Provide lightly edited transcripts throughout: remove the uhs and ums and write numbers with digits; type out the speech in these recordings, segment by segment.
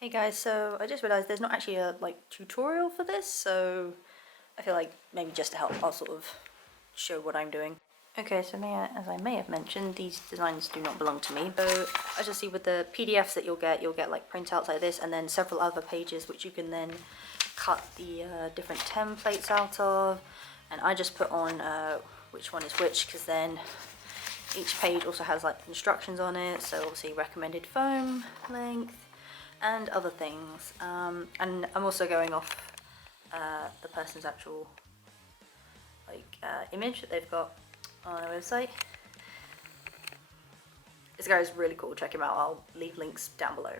Hey guys, so I just realized there's not actually a tutorial for this, so I feel like maybe just to help I'll sort of show what I'm doing. Okay, so as I may have mentioned, these designs do not belong to me, but as you'll see with the PDFs that you'll get like printouts like this and then several other pages which you can then cut the different templates out of, and I just put on which one is which, because then each page also has like instructions on it, so obviously recommended foam length and other things, and I'm also going off the person's actual image that they've got on their website. This guy is really cool, check him out, I'll leave links down below.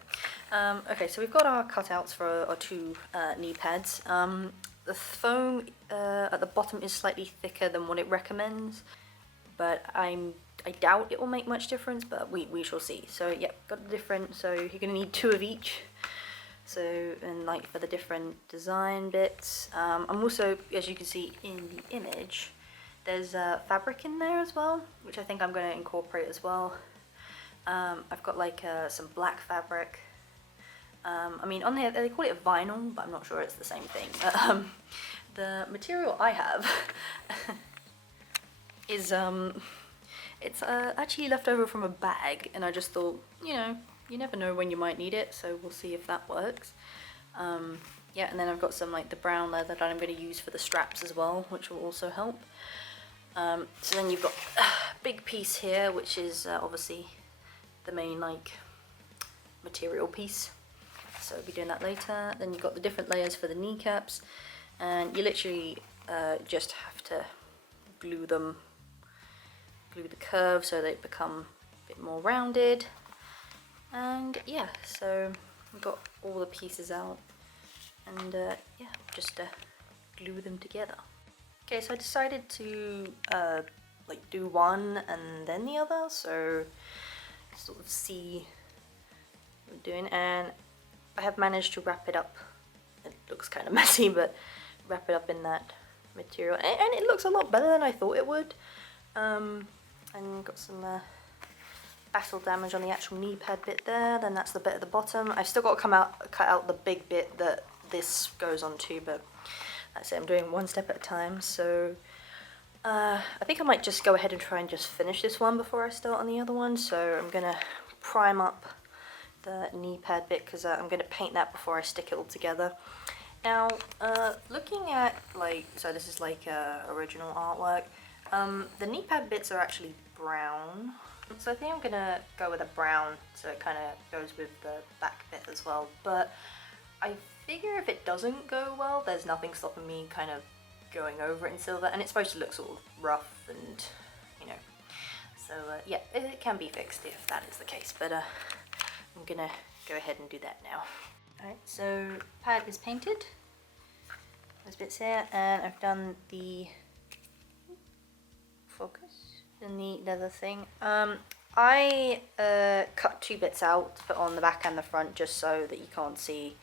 Okay, so we've got our cutouts for our two knee pads. The foam at the bottom is slightly thicker than what it recommends, but I doubt it will make much difference, but we shall see. So yeah, got the different, so you're gonna need 2 of each. So, and like for the different design bits, I'm also, as you can see in the image, there's fabric in there as well, which I think I'm gonna incorporate as well. I've got like some black fabric. I mean, on there they call it vinyl, but I'm not sure it's the same thing. The material I have is it's actually left over from a bag, and I just thought, you know, you never know when you might need it, so we'll see if that works. Yeah, and then I've got some like the brown leather that I'm going to use for the straps as well, which will also help. So then you've got a big piece here, which is obviously the main like material piece, so we'll be doing that later. Then you've got the different layers for the kneecaps, and you literally just have to glue the curve so they become a bit more rounded. And yeah, so we've got all the pieces out, and yeah, just glue them together. Okay, so I decided to like do one and then the other, so sort of see what I'm doing, and I have managed to wrap it up. It looks kind of messy, but wrap it up in that material, and it looks a lot better than I thought it would. And got some battle damage on the actual knee pad bit there, then that's the bit at the bottom. I've still got to cut out the big bit that this goes onto, but that's it, I'm doing one step at a time. So I think I might just go ahead and try and just finish this one before I start on the other one. So I'm gonna prime up the knee pad bit, because I'm gonna paint that before I stick it all together. Now, looking at so this is like original artwork. The knee pad bits are actually brown, so I think I'm gonna go with a brown, so it kind of goes with the back bit as well. But I figure if it doesn't go well, there's nothing stopping me kind of going over it in silver, and it's supposed to look sort of rough and, you know, so yeah, it can be fixed if that is the case, but I'm gonna go ahead and do that now. Alright, so pad is painted, those bits here, and I've done the focus and the leather thing. I cut 2 bits out to put on the back and the front, just so that you can't see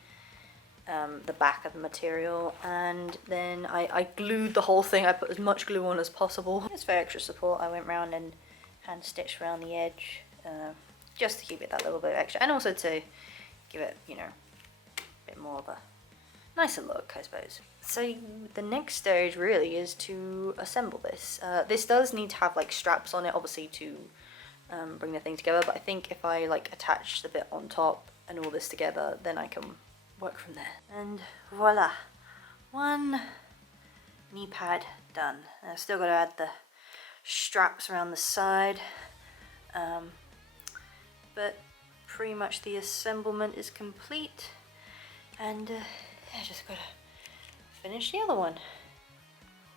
the back of the material, and then I glued the whole thing. I put as much glue on as possible. Just for extra support, I went round and hand stitched around the edge, just to keep it that little bit extra, and also to give it, you know, a bit more of a nicer look, I suppose. So the next stage really is to assemble this. This does need to have like straps on it, obviously, to bring the thing together, but I think if I like attach the bit on top and all this together, then I can work from there. And voila, one knee pad done. And I've still got to add the straps around the side, but pretty much the assemblement is complete, and I just gotta finish the other one.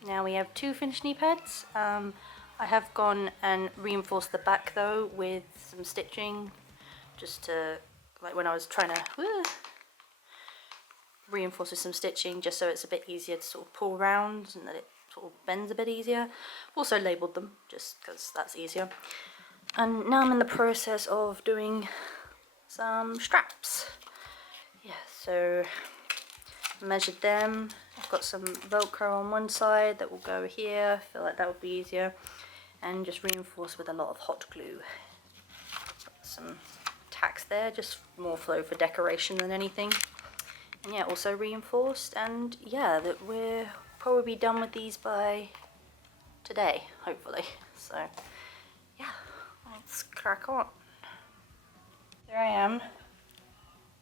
Now we have 2 finished knee pads. I have gone and reinforced the back though with some stitching, just to, like when I was trying to reinforce with some stitching, just so it's a bit easier to sort of pull around and that it sort of bends a bit easier. Also labelled them just because that's easier. And now I'm in the process of doing some straps. Yeah, so measured them. I've got some Velcro on one side that will go here. I feel like that would be easier. And just reinforce with a lot of hot glue. Got some tacks there, just more for decoration than anything. And yeah, also reinforced, and yeah, that we're probably done with these by today, hopefully. So yeah, let's crack on. There I am.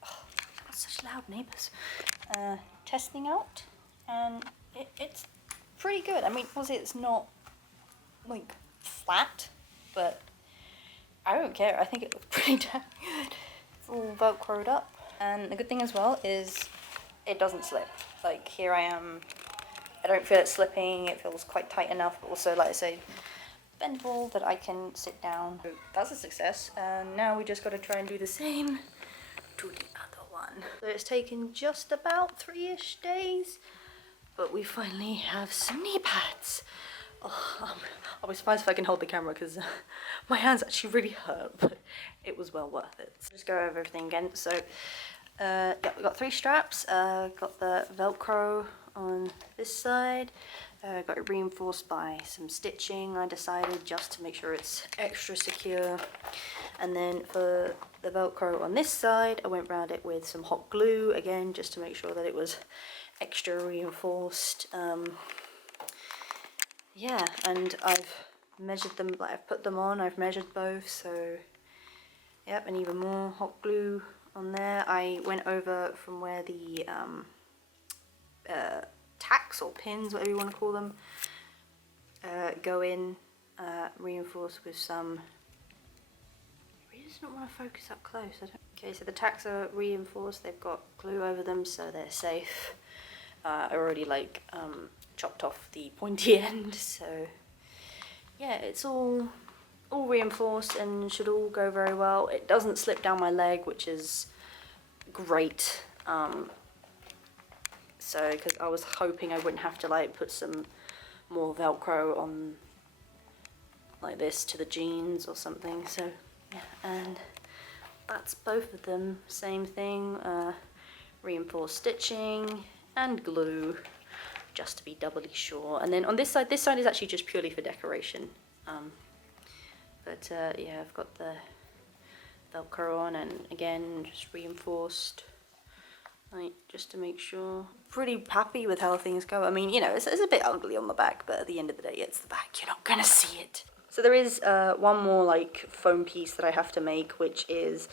Oh, I've got such loud neighbours. Testing out, and it's pretty good. I mean, obviously it's not like flat, but I don't care. I think it looks pretty damn good. It's all velcroed up, and the good thing as well is it doesn't slip. Like here I am, I don't feel it slipping. It feels quite tight enough, but also, like I say, bendable that I can sit down. So that's a success, and now we just got to try and do the same to the other one. So it's taken just about 3-ish days, but we finally have some knee pads. Oh, I'll be surprised if I can hold the camera because my hands actually really hurt, but it was well worth it. So just go over everything again. So yeah, we got 3 straps. Got the Velcro on this side. Got it reinforced by some stitching, I decided, just to make sure it's extra secure. And then for the Velcro on this side, I went around it with some hot glue, again, just to make sure that it was extra reinforced. Yeah, and I've measured them, like I've put them on, I've measured both, so yep, and even more hot glue on there. I went over from where the tacks or pins, whatever you want to call them, go in, reinforced with some, I really just don't want to focus up close. Okay, so the tacks are reinforced, they've got glue over them so they're safe. I already like chopped off the pointy end, so yeah, it's all reinforced and should all go very well. It doesn't slip down my leg, which is great. So, because I was hoping I wouldn't have to like put some more Velcro on like this to the jeans or something. So yeah, and that's both of them. Same thing, reinforced stitching and glue, just to be doubly sure. And then on this side is actually just purely for decoration. Yeah, I've got the Velcro on, and again, just reinforced, like, just to make sure. Pretty happy with how things go. I mean, you know, it's a bit ugly on the back, but at the end of the day, it's the back. You're not gonna see it. So there is one more like foam piece that I have to make, which is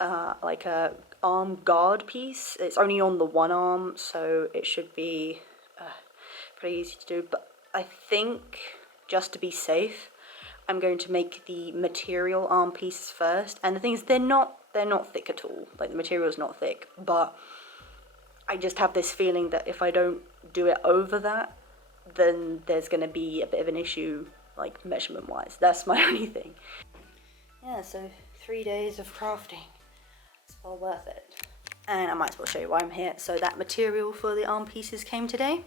like a arm guard piece. It's only on the one arm, so it should be pretty easy to do. But I think, just to be safe, I'm going to make the material arm pieces first. And the thing is, they're not thick at all. Like, the material is not thick, but I just have this feeling that if I don't do it over that, then there's going to be a bit of an issue, like, measurement-wise. That's my only thing. Yeah, so 3 days of crafting. It's well worth it. And I might as well show you why I'm here. So that material for the arm pieces came today.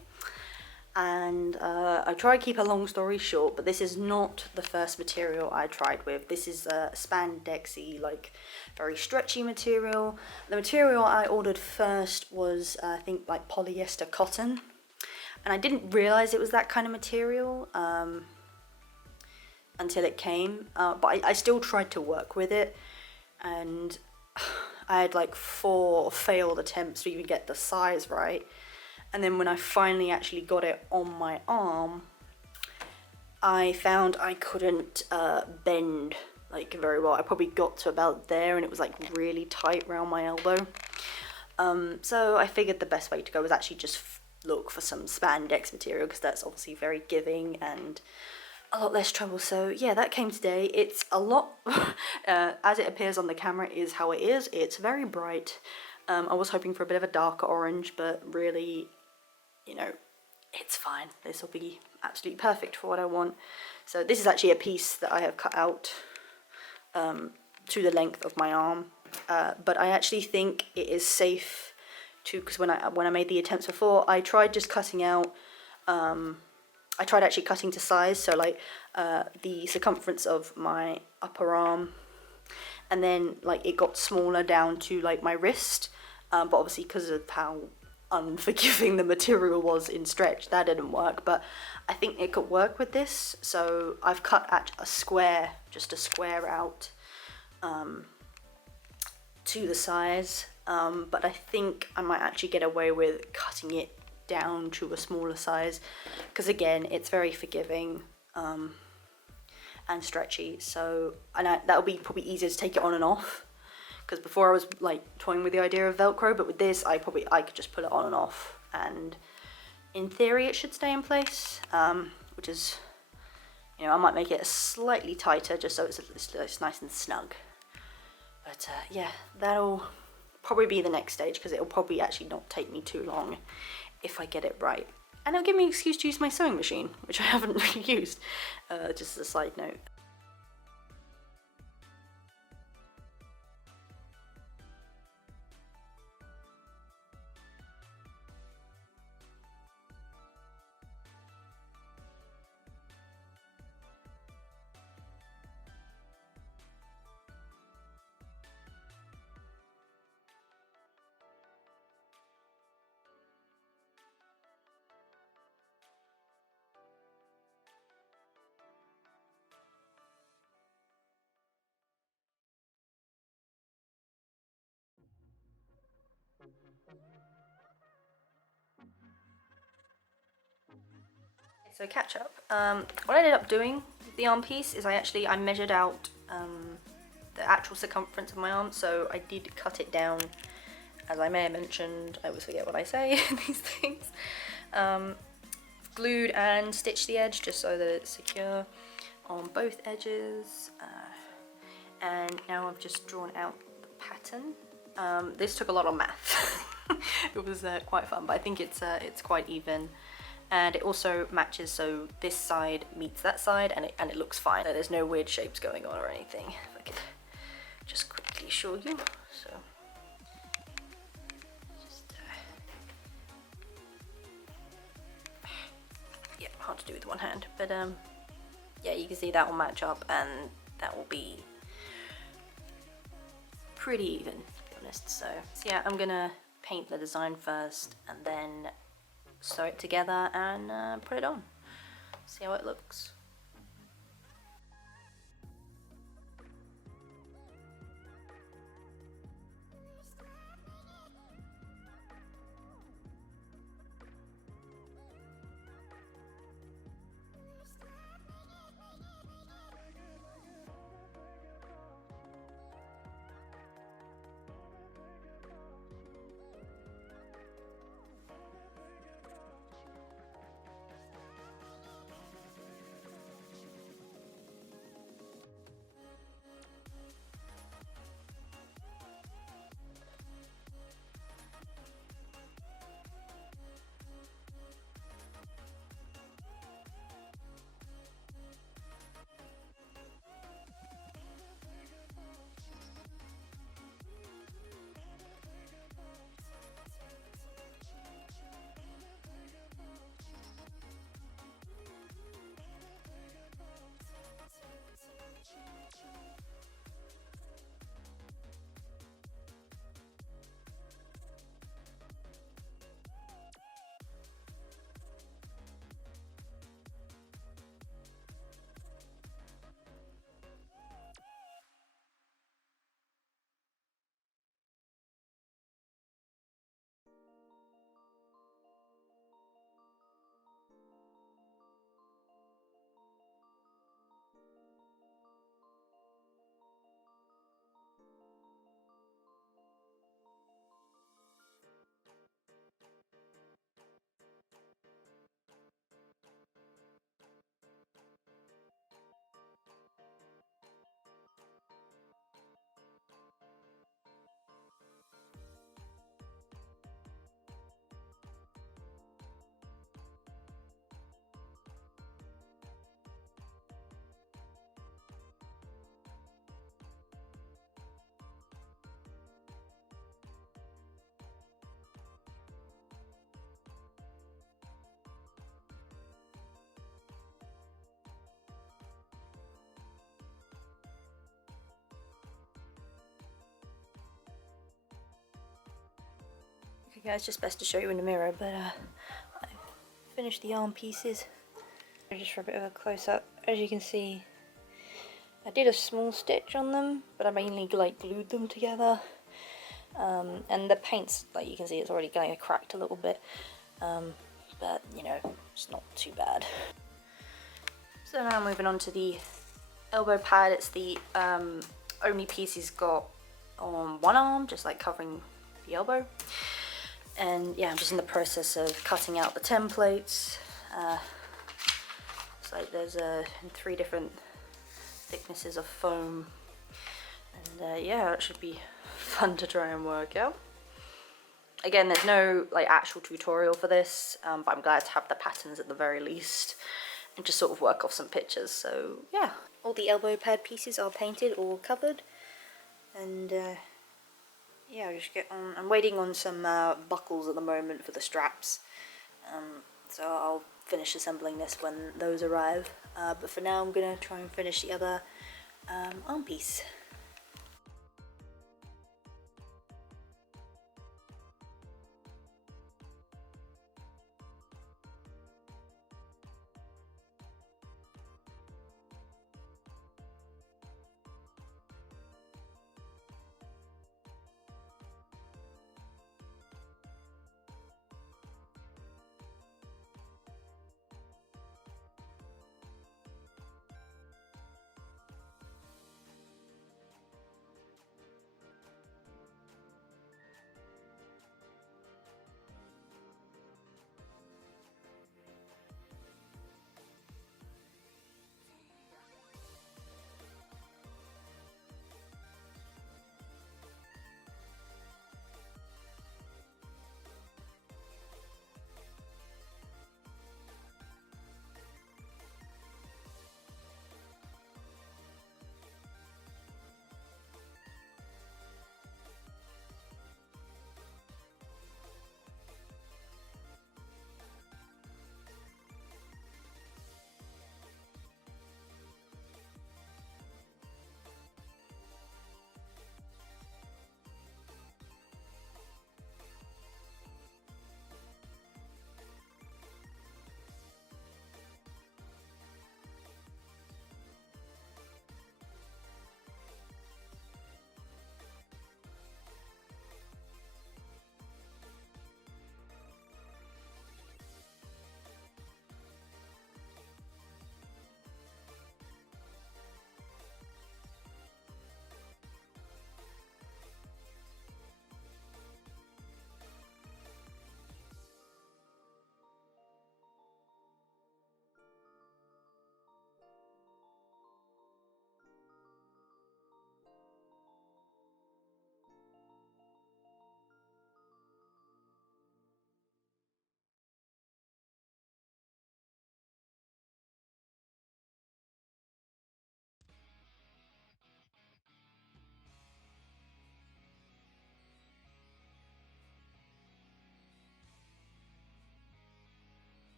And I try to keep a long story short, but this is not the first material I tried with. This is a spandexy, like, very stretchy material. The material I ordered first was, I think, like polyester cotton. And I didn't realise it was that kind of material until it came. But I still tried to work with it. And I had like 4 failed attempts to even get the size right. And then when I finally actually got it on my arm, I found I couldn't bend like very well. I probably got to about there and it was like really tight around my elbow. So I figured the best way to go was actually just look for some spandex material, because that's obviously very giving and a lot less trouble. So yeah, that came today. It's a lot, as it appears on the camera is how it is. It's very bright. I was hoping for a bit of a darker orange, but really, you know, it's fine. This will be absolutely perfect for what I want. So this is actually a piece that I have cut out to the length of my arm. But I actually think it is safe to, because when I made the attempts before, I tried just cutting out, I tried actually cutting to size, so like the circumference of my upper arm, and then like it got smaller down to like my wrist, but obviously because of how unforgiving the material was in stretch, that didn't work. But I think it could work with this, so I've cut at a square, just a square out to the size, but I think I might actually get away with cutting it down to a smaller size, because again, it's very forgiving and stretchy, so that'll be probably easier to take it on and off, because before I was like toying with the idea of Velcro, but with this I could just put it on and off, and in theory it should stay in place, which is, you know, I might make it slightly tighter just so it's nice and snug. But yeah, that'll probably be the next stage, because it'll probably actually not take me too long if I get it right. And it'll give me an excuse to use my sewing machine, which I haven't really used, just as a side note. So catch up. What I ended up doing with the arm piece is I measured out the actual circumference of my arm, so I did cut it down, as I may have mentioned. I always forget what I say in these things. Glued and stitched the edge just so that it's secure on both edges, and now I've just drawn out the pattern. This took a lot of math. It was quite fun, but I think it's quite even. And it also matches, so this side meets that side, and it looks fine. There's no weird shapes going on or anything. If I could just quickly show you. So, just, yeah, hard to do with one hand, but yeah, you can see that will match up, and that will be pretty even, to be honest. So yeah, I'm gonna paint the design first, and then sew it together and put it on. See how it looks. Okay guys, just best to show you in the mirror, but I finished the arm pieces. Just for a bit of a close-up, as you can see, I did a small stitch on them, but I mainly like glued them together. And the paint's, like you can see, it's already getting cracked a little bit, but you know, it's not too bad. So now moving on to the elbow pad. It's the only piece he's got on one arm, just like covering the elbow. And yeah, I'm just in the process of cutting out the templates. It's like there's 3 different thicknesses of foam, and yeah, it should be fun to try and work out. Again, there's no like actual tutorial for this, but I'm glad to have the patterns at the very least and just sort of work off some pictures. So yeah, all the elbow pad pieces are painted or covered, and yeah, I'll just get on. I'm waiting on some buckles at the moment for the straps, so I'll finish assembling this when those arrive, but for now I'm gonna try and finish the other arm piece.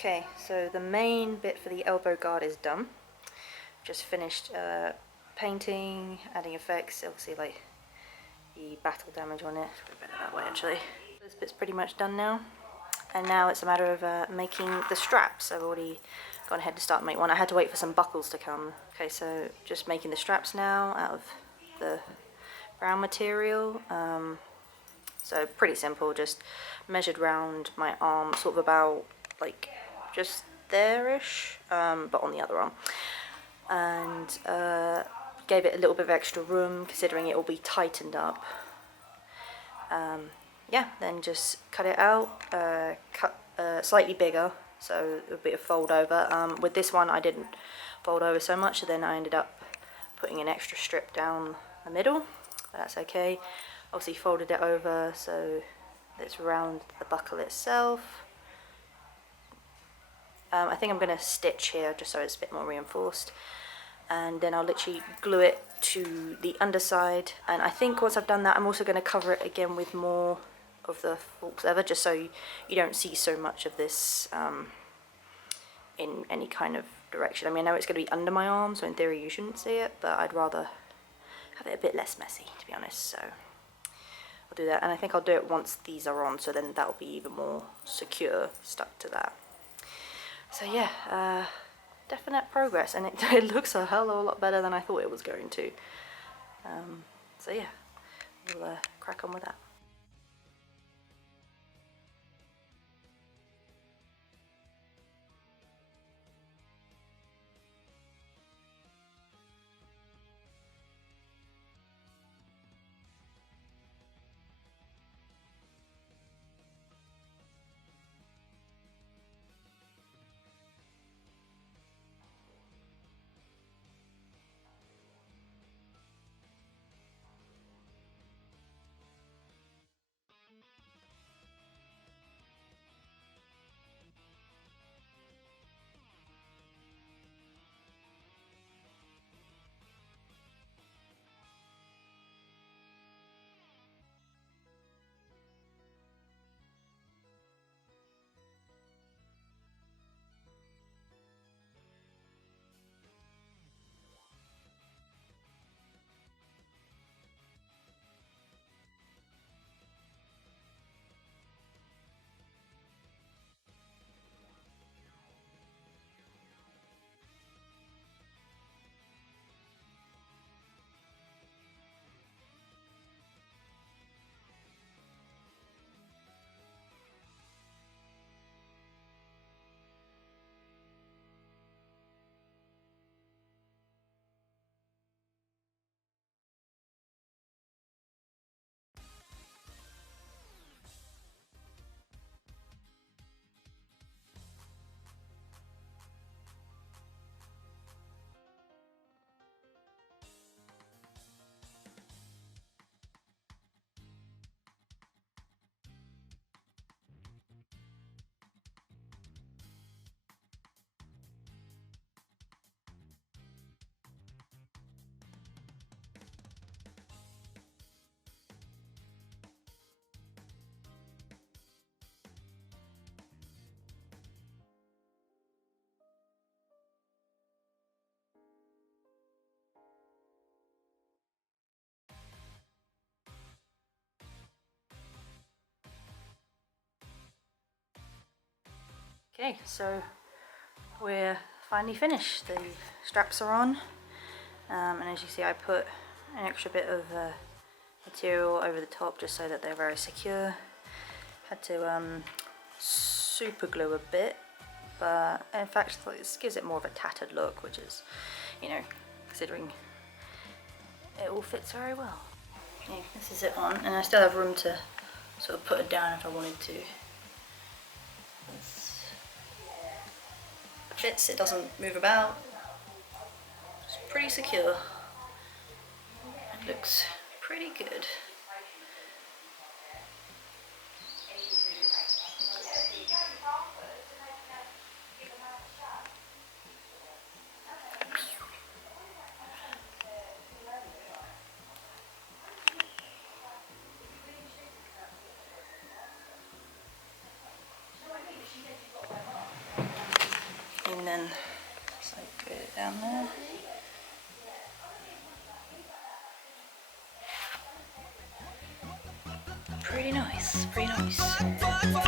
Okay, so the main bit for the elbow guard is done. Just finished painting, adding effects, obviously like the battle damage on it. Probably better that way actually. This bit's pretty much done now. And now it's a matter of making the straps. I've already gone ahead to start making one. I had to wait for some buckles to come. Okay, so just making the straps now out of the brown material. So pretty simple, just measured round my arm, sort of about like just there-ish, but on the other arm. And gave it a little bit of extra room, considering it will be tightened up. Yeah, then just cut it out, cut slightly bigger, so a bit of fold over. With this one I didn't fold over so much, so then I ended up putting an extra strip down the middle, but that's okay. Obviously folded it over so that's around the buckle itself. I think I'm going to stitch here just so it's a bit more reinforced, and then I'll literally glue it to the underside. And I think once I've done that, I'm also going to cover it again with more of the false leather, just so you don't see so much of this in any kind of direction. I mean, I know it's going to be under my arm, so in theory you shouldn't see it, but I'd rather have it a bit less messy, to be honest. So I'll do that, and I think I'll do it once these are on, so then that'll be even more secure stuck to that. So yeah, definite progress, and it looks a hell of a lot better than I thought it was going to. So yeah, we'll crack on with that. Okay, so we're finally finished. The straps are on, and as you see, I put an extra bit of material over the top just so that they're very secure. Had to super glue a bit, but in fact this gives it more of a tattered look, which is, you know, considering it all fits very well. Okay, this is it on, and I still have room to sort of put it down if I wanted to. It fits, it doesn't move about, it's pretty secure, it looks pretty good. And then just like put it down there. Pretty nice, pretty nice.